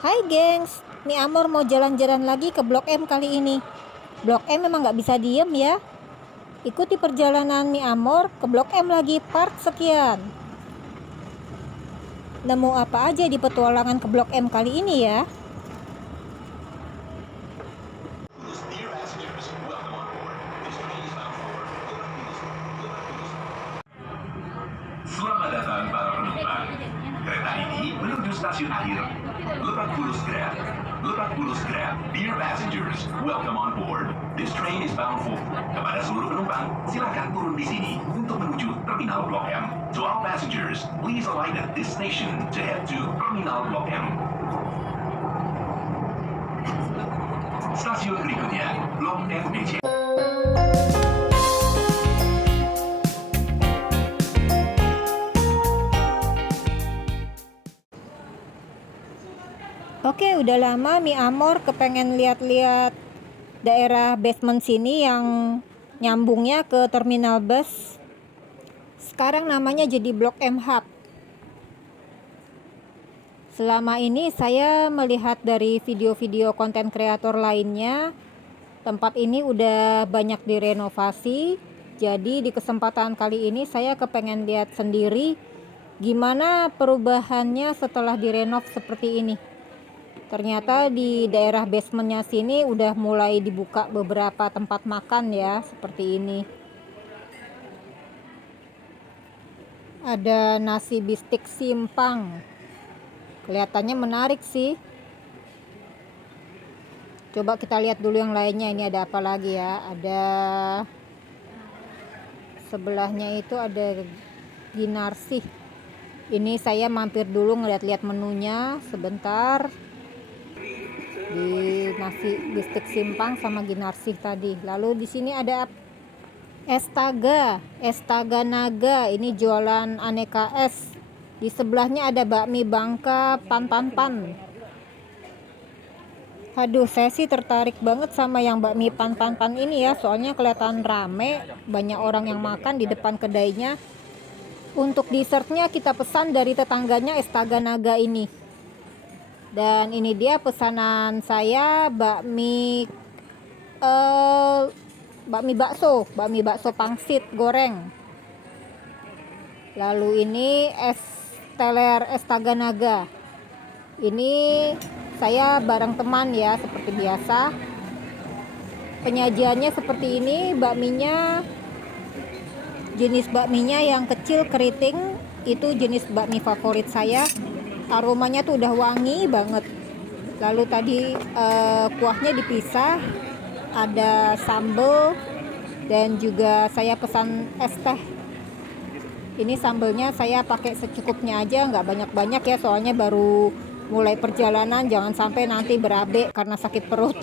Hai gengs, Mi Amor mau jalan-jalan lagi ke Blok M kali ini. Blok M memang nggak bisa diem ya. Ikuti perjalanan Mi Amor ke Blok M lagi part sekian. Nemu apa aja di petualangan ke Blok M kali ini ya? Selamat datang para penumpang. Kereta ini menuju stasiun akhir. Lebak Bulus Grab. Lebak Bulus Grab. Dear passengers, welcome on board. This train is bound for. Kepada seluruh penumpang, silakan turun di sini untuk menuju Terminal Blok M. To all passengers, please alight at this station to head to Terminal Blok M. Stasiun berikutnya, Blok FBC. Oke, udah lama Mi Amor kepengen lihat-lihat daerah basement sini yang nyambungnya ke terminal bus. Sekarang namanya jadi Blok M Hub. Selama ini saya melihat dari video-video konten kreator lainnya, tempat ini udah banyak direnovasi. Jadi di kesempatan kali ini saya kepengen lihat sendiri gimana perubahannya setelah direnov seperti ini. Ternyata di daerah basementnya sini udah mulai dibuka beberapa tempat makan ya, seperti ini. Ada nasi bistik simpang. Kelihatannya menarik sih. Coba kita lihat dulu yang lainnya. Ini ada apa lagi ya? Ada sebelahnya itu ada Ginarsih. Ini saya mampir dulu ngeliat-liat menunya sebentar. Di nasi bistik simpang sama Ginarsih tadi. Lalu di sini ada Estaga Naga. Ini jualan aneka es. Di sebelahnya ada bakmi Bangka Pan. Aduh, saya sih tertarik banget sama yang bakmi Pan ini ya. Soalnya kelihatan rame, banyak orang yang makan di depan kedainya. Untuk dessertnya kita pesan dari tetangganya Estaga Naga ini. Dan ini dia pesanan saya, bakmi bakso pangsit goreng. Lalu ini es teler Estaga Naga. Ini saya bareng teman ya, seperti biasa. Penyajiannya seperti ini, jenis bakminya yang kecil keriting, itu jenis bakmi favorit saya. Aromanya tuh udah wangi banget. Lalu tadi kuahnya dipisah, ada sambal, dan juga saya pesan es teh. Ini sambelnya saya pakai secukupnya aja, nggak banyak-banyak ya, soalnya baru mulai perjalanan, jangan sampai nanti berabe karena sakit perut.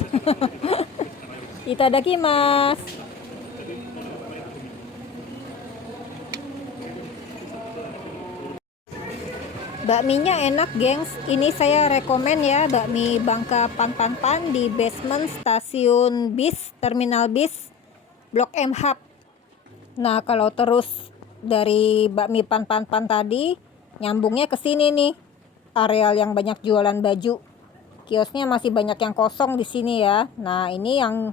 Itadakimasu. Bakminya enak gengs, ini saya rekomen ya, bakmi Bangka Pan di basement stasiun bis, terminal bis Blok M Hub. Nah kalau terus dari bakmi Pan tadi, nyambungnya ke sini nih, areal yang banyak jualan baju. Kiosnya masih banyak yang kosong di sini ya. Nah ini yang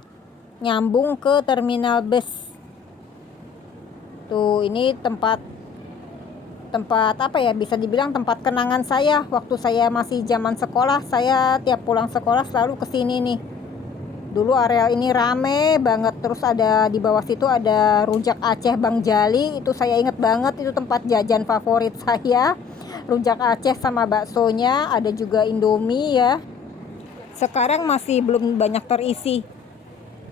nyambung ke terminal bus. Tuh ini tempat apa ya, bisa dibilang tempat kenangan saya waktu saya masih zaman sekolah. Saya tiap pulang sekolah selalu kesini nih. Dulu area ini rame banget. Terus ada di bawah situ ada rujak Aceh Bang Jali, itu saya inget banget, itu tempat jajan favorit saya. Rujak Aceh sama baksonya, ada juga Indomie ya. Sekarang masih belum banyak terisi.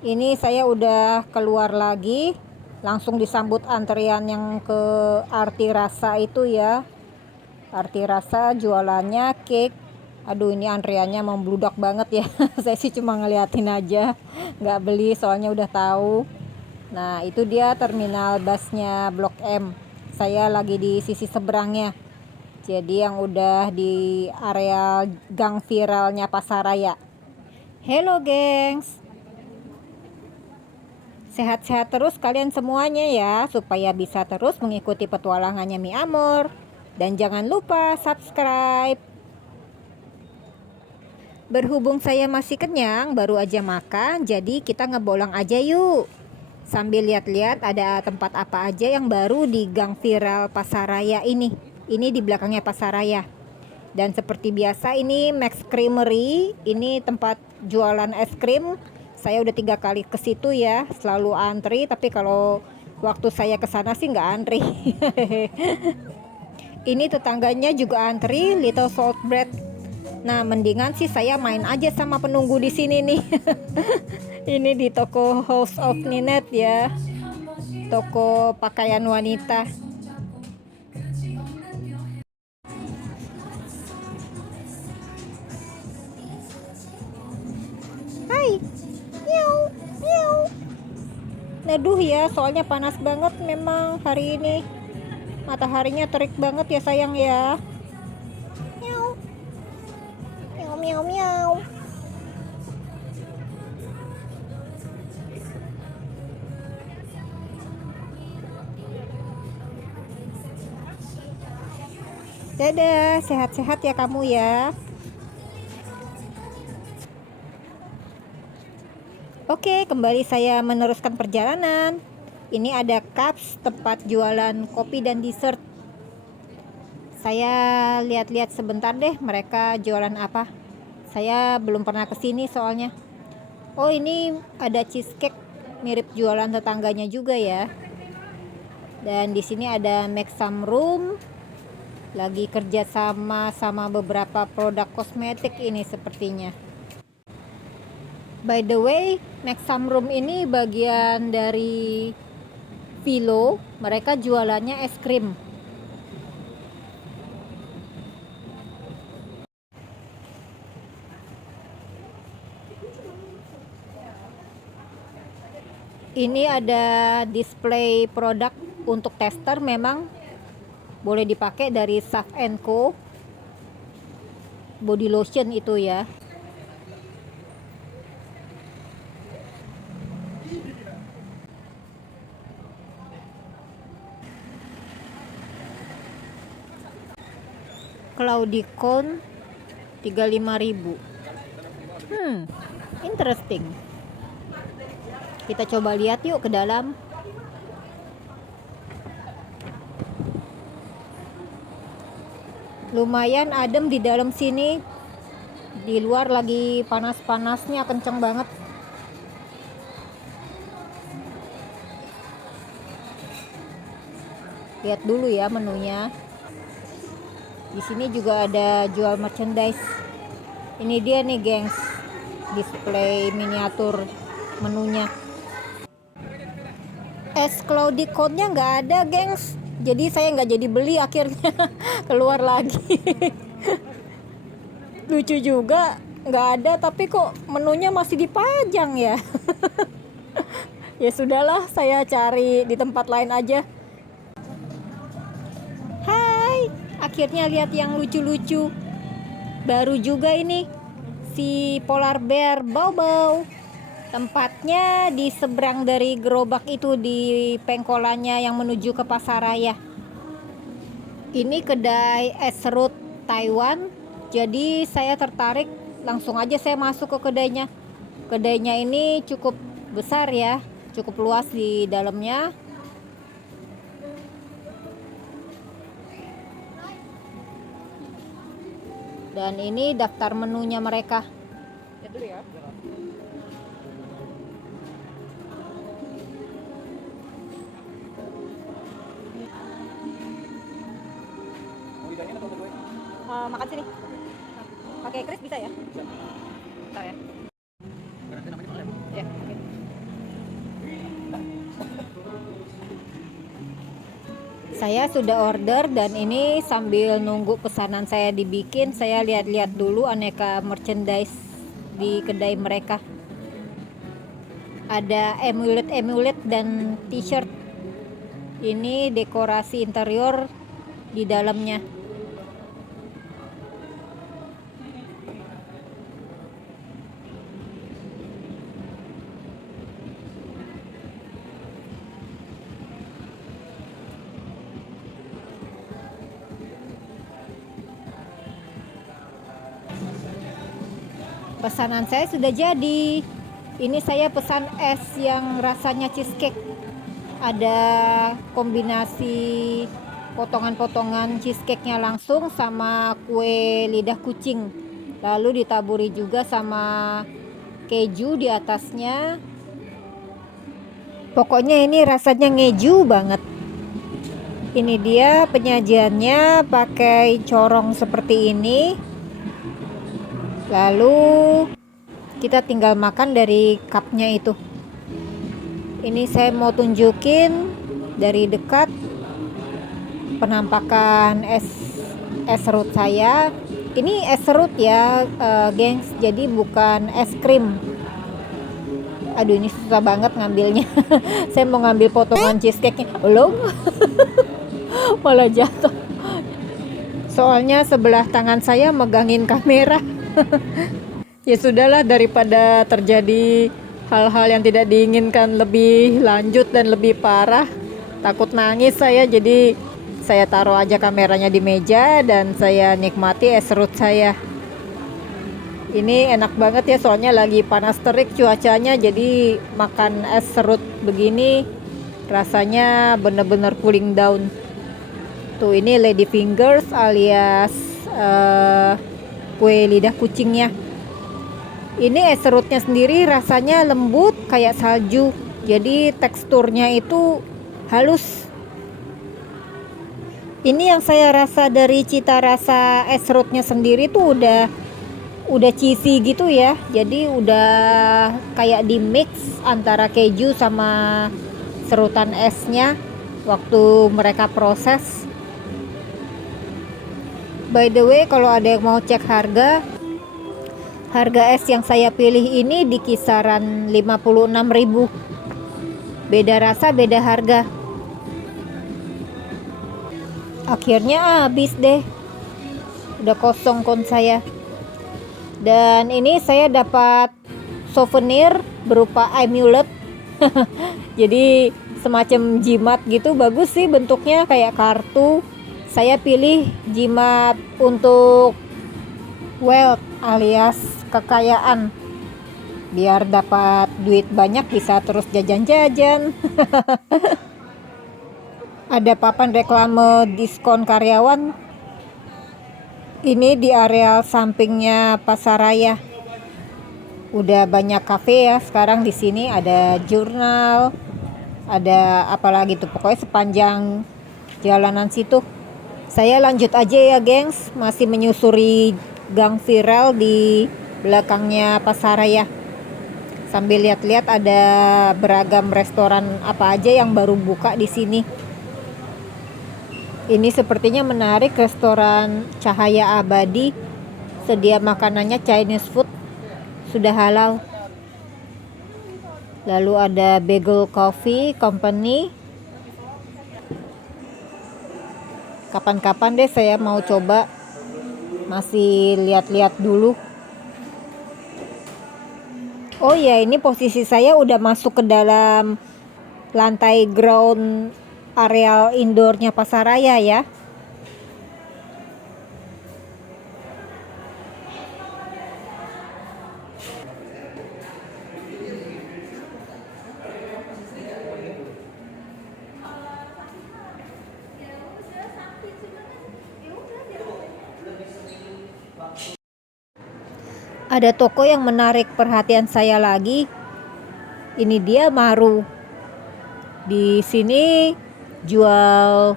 Ini saya udah keluar lagi, langsung disambut antrian yang ke Arti Rasa itu ya. Arti Rasa jualannya cake. Aduh ini antriannya membludak banget ya. Saya sih cuma ngeliatin aja, nggak beli soalnya udah tahu. Nah itu dia terminal busnya Blok M. Saya lagi di sisi seberangnya, jadi yang udah di area gang viralnya Pasaraya. Hello gengs, sehat-sehat terus kalian semuanya ya, supaya bisa terus mengikuti petualangannya Mi Amor. Dan jangan lupa subscribe. Berhubung saya masih kenyang, baru aja makan, jadi kita ngebolang aja yuk. Sambil lihat-lihat ada tempat apa aja yang baru di Gang Viral Pasaraya ini. Ini di belakangnya Pasaraya. Dan seperti biasa ini Max Creamery, ini tempat jualan es krim. Saya udah 3 kali ke situ ya, selalu antri. Tapi kalau waktu saya ke sana sih nggak antri. Ini tetangganya juga antri, Little Salt Bread. Nah, mendingan sih saya main aja sama penunggu di sini nih. Ini di toko House of Ninette ya, toko pakaian wanita. Hai, miau, miau. Neduh ya, soalnya panas banget memang hari ini. Mataharinya terik banget ya sayang ya. Miau, miau, miau, miau. Dadah, sehat-sehat ya kamu ya. Oke, kembali saya meneruskan perjalanan. Ini ada Cups, tempat jualan kopi dan dessert. Saya lihat-lihat sebentar deh mereka jualan apa. Saya belum pernah kesini soalnya. Oh, ini ada cheesecake mirip jualan tetangganya juga ya. Dan di sini ada Make Some Room. Lagi kerja sama beberapa produk kosmetik ini sepertinya. By the way, Make Some Room ini bagian dari Philo. Mereka jualannya es krim. Ini ada display produk untuk tester, memang boleh dipakai dari Sav & Co. Body lotion itu ya. Claudicon 35.000. Interesting. Kita coba lihat yuk ke dalam. Lumayan adem di dalam sini. Di luar lagi panas-panasnya, kenceng banget. Lihat dulu ya menunya. Di sini juga ada jual merchandise. Ini dia nih, gengs. Display miniatur menunya. Es Claudiconnya nggak ada, gengs. Jadi saya nggak jadi beli akhirnya. Keluar lagi. Lucu juga, nggak ada tapi kok menunya masih dipajang ya. Ya sudahlah, saya cari di tempat lain aja. Hai, akhirnya lihat yang lucu-lucu. Baru juga ini si polar bear Bau-Bau. Tempatnya di seberang dari gerobak itu, di pengkolannya yang menuju ke Pasaraya. Ini kedai es serut Taiwan. Jadi saya tertarik, langsung aja saya masuk ke kedainya. Kedainya ini cukup besar ya, cukup luas di dalamnya. Dan ini daftar menunya mereka. Lihat dulu ya. Makan sini. Pakai kris bisa ya? Bentar ya. Ya, oke. Saya sudah order dan ini sambil nunggu pesanan saya dibikin, saya lihat-lihat dulu aneka merchandise di kedai mereka. Ada amulet dan t-shirt. Ini dekorasi interior di dalamnya. Pesanan saya sudah jadi. Ini saya pesan es yang rasanya cheesecake. Ada kombinasi potongan-potongan cheesecake-nya langsung sama kue lidah kucing. Lalu ditaburi juga sama keju di atasnya. Pokoknya ini rasanya ngeju banget. Ini dia penyajiannya pakai corong seperti ini. Lalu kita tinggal makan dari cupnya itu. Ini saya mau tunjukin dari dekat penampakan es serut saya. Ini es serut ya, gengs. Jadi bukan es krim. Aduh, ini susah banget ngambilnya. Saya mau ngambil potongan cheesecake-nya, belum. Malah jatuh. Soalnya sebelah tangan saya megangin kamera. Ya sudahlah, daripada terjadi hal-hal yang tidak diinginkan lebih lanjut dan lebih parah, takut nangis saya, jadi saya taruh aja kameranya di meja dan saya nikmati es serut saya. Ini enak banget ya, soalnya lagi panas terik cuacanya, jadi makan es serut begini rasanya bener-bener cooling down. Tuh, ini lady fingers alias kue lidah kucingnya. Ini es serutnya sendiri rasanya lembut kayak salju, jadi teksturnya itu halus. Ini yang saya rasa dari cita rasa es serutnya sendiri tuh udah cheesy gitu ya, jadi udah kayak di mix antara keju sama serutan esnya waktu mereka proses. By the way, kalau ada yang mau cek harga es yang saya pilih ini di kisaran 56.000. Beda rasa, beda harga. Akhirnya habis deh. Udah kosong kon saya. Dan ini saya dapat souvenir berupa amulet. Jadi semacam jimat gitu, bagus sih bentuknya kayak kartu. Saya pilih jimat untuk wealth alias kekayaan, biar dapat duit banyak bisa terus jajan-jajan. Ada papan reklame diskon karyawan. Ini di areal sampingnya Pasaraya. Udah banyak kafe ya sekarang di sini, ada jurnal, ada apalagi tuh, pokoknya sepanjang jalanan situ. Saya lanjut aja ya gengs, masih menyusuri gang viral di belakangnya Pasaraya. Sambil lihat-lihat ada beragam restoran apa aja yang baru buka di sini. Ini sepertinya menarik, restoran Cahaya Abadi. Sedia makanannya Chinese food, sudah halal. Lalu ada Bagel Coffee Company. Kapan-kapan deh saya mau coba, masih lihat-lihat dulu. Oh ya, ini posisi saya udah masuk ke dalam lantai ground areal indoornya Pasaraya ya. Ada toko yang menarik perhatian saya lagi. Ini dia Maru. Di sini jual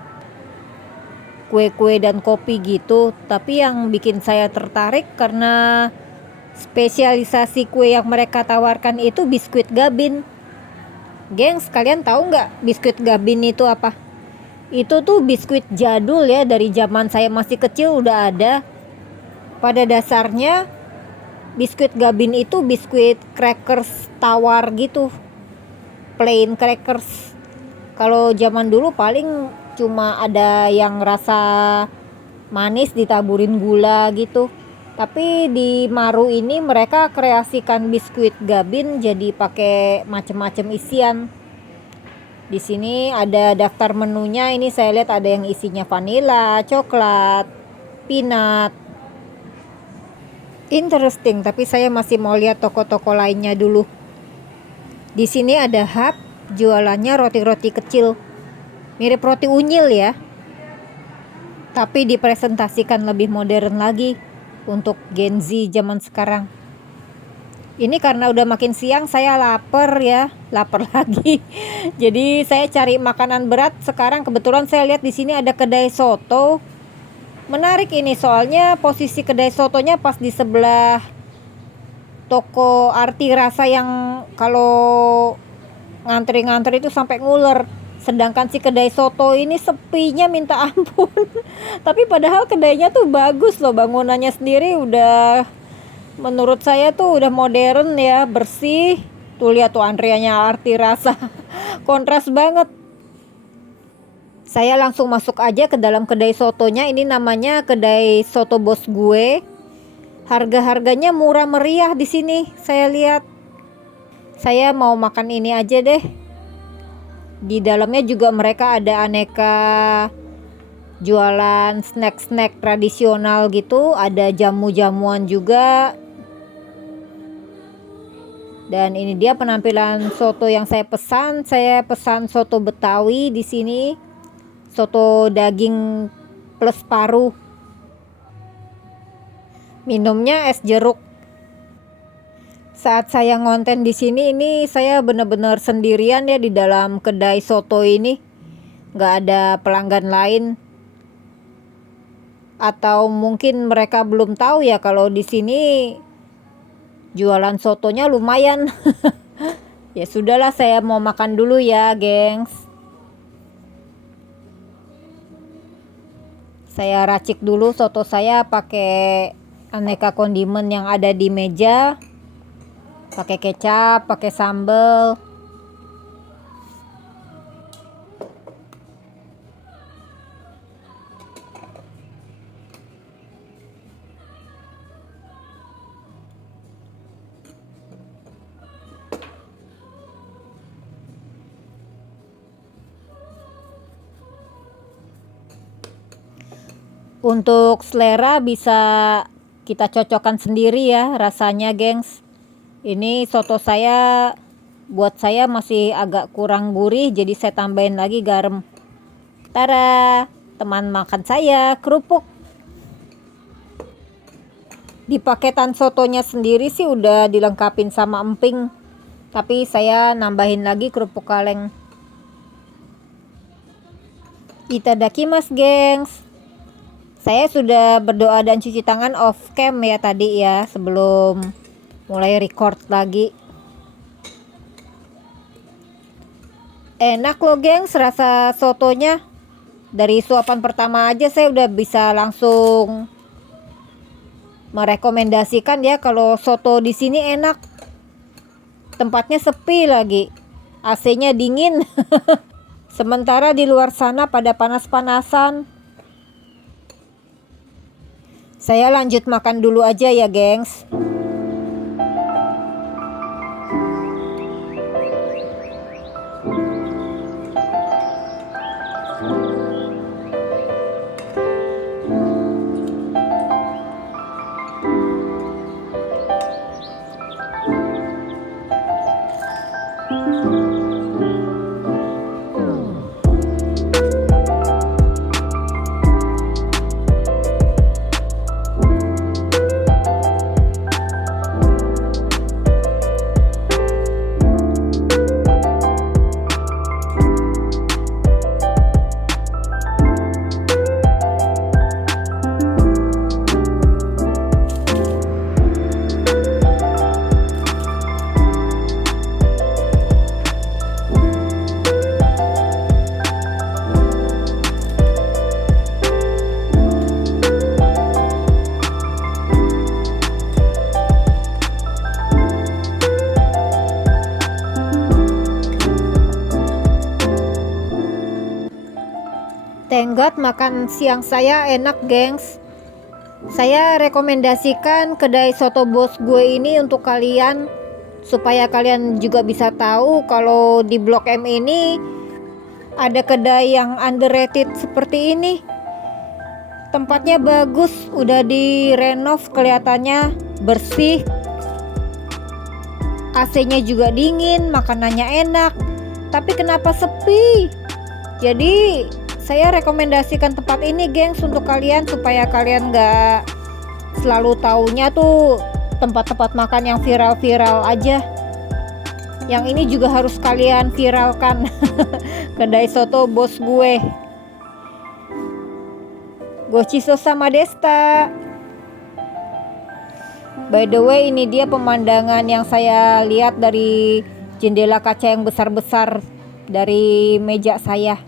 kue-kue dan kopi gitu. Tapi yang bikin saya tertarik karena spesialisasi kue yang mereka tawarkan itu biskuit Gabin. Gengs, kalian tahu nggak biskuit Gabin itu apa? Itu tuh biskuit jadul ya, dari zaman saya masih kecil udah ada. Pada dasarnya biskuit Gabin itu biskuit crackers tawar gitu, plain crackers. Kalau zaman dulu paling cuma ada yang rasa manis ditaburin gula gitu. Tapi di Maru ini mereka kreasikan biskuit Gabin jadi pakai macam-macam isian. Di sini ada daftar menunya. Ini saya lihat ada yang isinya vanila, coklat, peanut. Interesting, tapi saya masih mau lihat toko-toko lainnya dulu. Di sini ada hub, jualannya roti-roti kecil. Mirip roti unyil ya. Tapi dipresentasikan lebih modern lagi untuk Gen Z zaman sekarang. Ini karena udah makin siang saya lapar ya, lapar lagi. Jadi saya cari makanan berat. Sekarang kebetulan saya lihat di sini ada kedai soto. Menarik ini soalnya posisi kedai sotonya pas di sebelah toko arti rasa yang kalau ngantri-ngantri itu sampai nguler. Sedangkan si kedai soto ini sepinya minta ampun. Tapi padahal kedainya tuh bagus loh, bangunannya sendiri udah menurut saya tuh udah modern ya, bersih. Tuh lihat tuh antriannya arti rasa. Kontras banget. Saya langsung masuk aja ke dalam kedai sotonya. Ini namanya kedai soto bos gue. Harga-harganya murah meriah di sini. Saya lihat. Saya mau makan ini aja deh. Di dalamnya juga mereka ada aneka jualan snack-snack tradisional gitu. Ada jamu-jamuan juga. Dan ini dia penampilan soto yang saya pesan. Saya pesan soto Betawi di sini. Soto daging plus paru. Minumnya es jeruk. Saat saya ngonten di sini ini saya benar-benar sendirian ya di dalam kedai soto ini. Nggak ada pelanggan lain. Atau mungkin mereka belum tahu ya kalau di sini jualan sotonya lumayan. Ya sudahlah, saya mau makan dulu ya, gengs. Saya racik dulu soto saya pakai aneka kondimen yang ada di meja. Pakai kecap, pakai sambal. Untuk selera bisa kita cocokkan sendiri ya rasanya, gengs. Ini soto saya buat saya masih agak kurang gurih, jadi saya tambahin lagi garam. Tara, teman makan saya kerupuk. Di paketan sotonya sendiri sih udah dilengkapin sama emping, tapi saya nambahin lagi kerupuk kaleng. Itadakimasu, gengs. Saya sudah berdoa dan cuci tangan off cam ya tadi ya, sebelum mulai record lagi. Enak loh, gengs, rasa sotonya. Dari suapan pertama aja saya udah bisa langsung merekomendasikan ya kalau soto di sini enak. Tempatnya sepi lagi. AC-nya dingin. Sementara di luar sana pada panas-panasan. Saya lanjut makan dulu aja ya, gengs. Thank God makan siang saya enak, gengs. Saya rekomendasikan kedai soto bos gue ini untuk kalian, supaya kalian juga bisa tahu kalau di Blok M ini ada kedai yang underrated seperti ini. Tempatnya bagus, udah direnov kelihatannya. bersih, AC-nya juga dingin, makanannya enak. Tapi kenapa sepi? Jadi saya rekomendasikan tempat ini, gengs, untuk kalian supaya kalian gak selalu taunya tuh tempat-tempat makan yang viral-viral aja. Yang ini juga harus kalian viralkan. Kedai soto bos gue, Gociso sama Desta. By the way, ini dia pemandangan yang saya lihat dari jendela kaca yang besar-besar dari meja saya.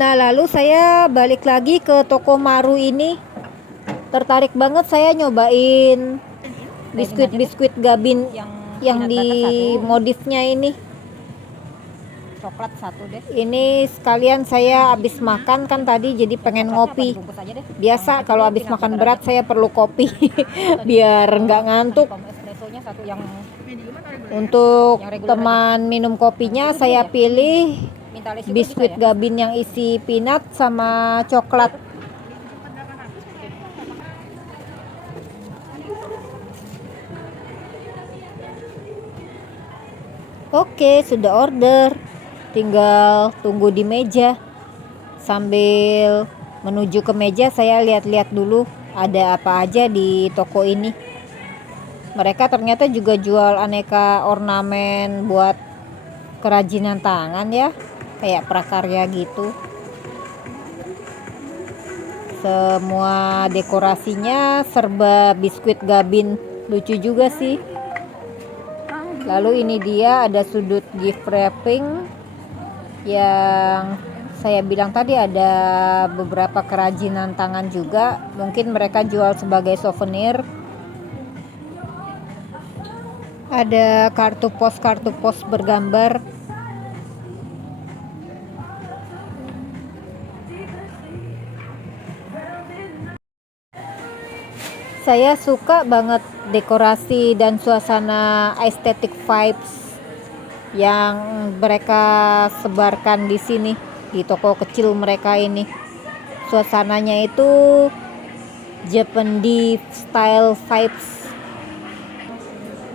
Nah, lalu saya balik lagi ke toko Maru ini. Tertarik banget saya nyobain biskuit Gabin yang di modifnya ini. Coklat satu deh. Ini sekalian saya habis makan kan tadi, jadi pengen ngopi. Biasa kalau habis makan berat saya perlu kopi biar nggak ngantuk. Espressonya satu yang Untuk teman minum kopinya saya pilih minta lesi biskuit Gabin yang isi peanut sama coklat. Oke, sudah order. Tinggal tunggu di meja. Sambil menuju ke meja saya lihat-lihat dulu ada apa aja di toko ini. Mereka ternyata juga jual aneka ornamen buat kerajinan tangan ya, kayak prakarya gitu. Semua dekorasinya serba biskuit Gabin, lucu juga sih. Lalu ini dia ada sudut gift wrapping yang saya bilang tadi, ada beberapa kerajinan tangan juga. Mungkin mereka jual sebagai souvenir. Ada kartu pos bergambar. Saya suka banget dekorasi dan suasana aesthetic vibes yang mereka sebarkan di sini, di toko kecil mereka ini. Suasananya itu Japanese style vibes,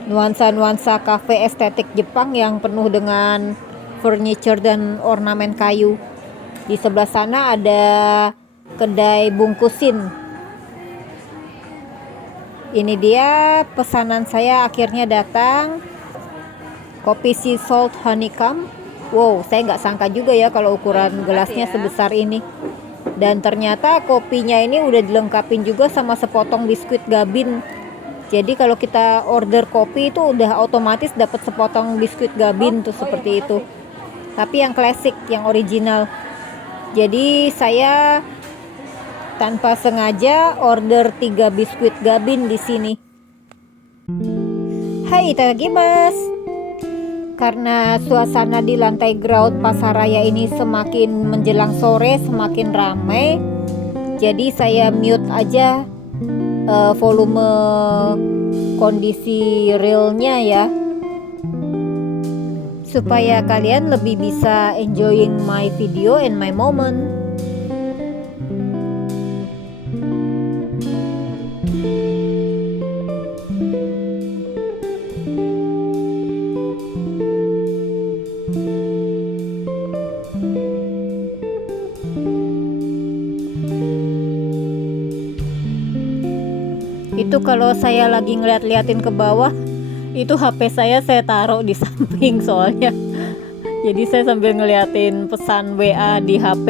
nuansa-nuansa cafe estetik Jepang yang penuh dengan furniture dan ornamen kayu. Di sebelah sana ada kedai bungkusin. Ini dia pesanan saya akhirnya datang. Kopi sea salt honeycomb. Wow, saya nggak sangka juga ya kalau ukuran gelasnya sebesar ini. Dan ternyata kopinya ini udah dilengkapin juga sama sepotong biskuit Gabin. Jadi kalau kita order kopi itu udah otomatis dapat sepotong biskuit Gabin tuh seperti itu. Tapi yang klasik, yang original. Jadi saya tanpa sengaja order 3 biskuit Gabin di sini. Hai itadakimasu. Karena suasana di lantai ground pasaraya ini semakin menjelang sore semakin ramai, jadi saya mute aja volume kondisi realnya ya, supaya kalian lebih bisa enjoying my video and my moment. Itu kalau saya lagi ngeliat-liatin ke bawah, itu HP saya taruh di samping soalnya. Jadi saya sambil ngeliatin pesan WA di HP.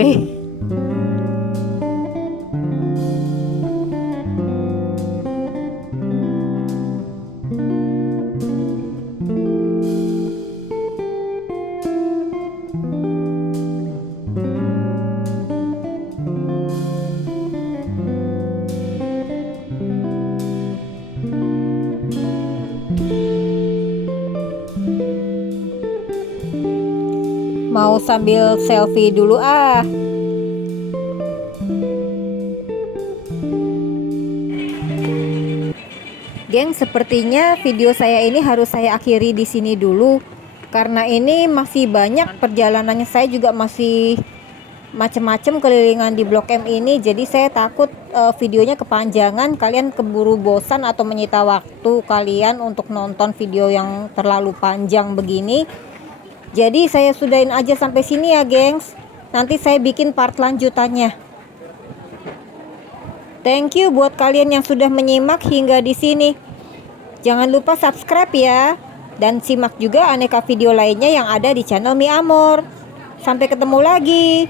Mau sambil selfie dulu ah. Geng, sepertinya video saya ini harus saya akhiri di sini dulu karena ini masih banyak perjalanannya, saya juga masih macem-macem kelilingan di Blok M ini. Jadi saya takut videonya kepanjangan, kalian keburu bosan atau menyita waktu kalian untuk nonton video yang terlalu panjang begini. Jadi saya sudahin aja sampai sini ya gengs. Nanti saya bikin part lanjutannya. Thank you buat kalian yang sudah menyimak hingga di sini. Jangan lupa subscribe ya. Dan simak juga aneka video lainnya yang ada di channel Mi Amor. Sampai ketemu lagi.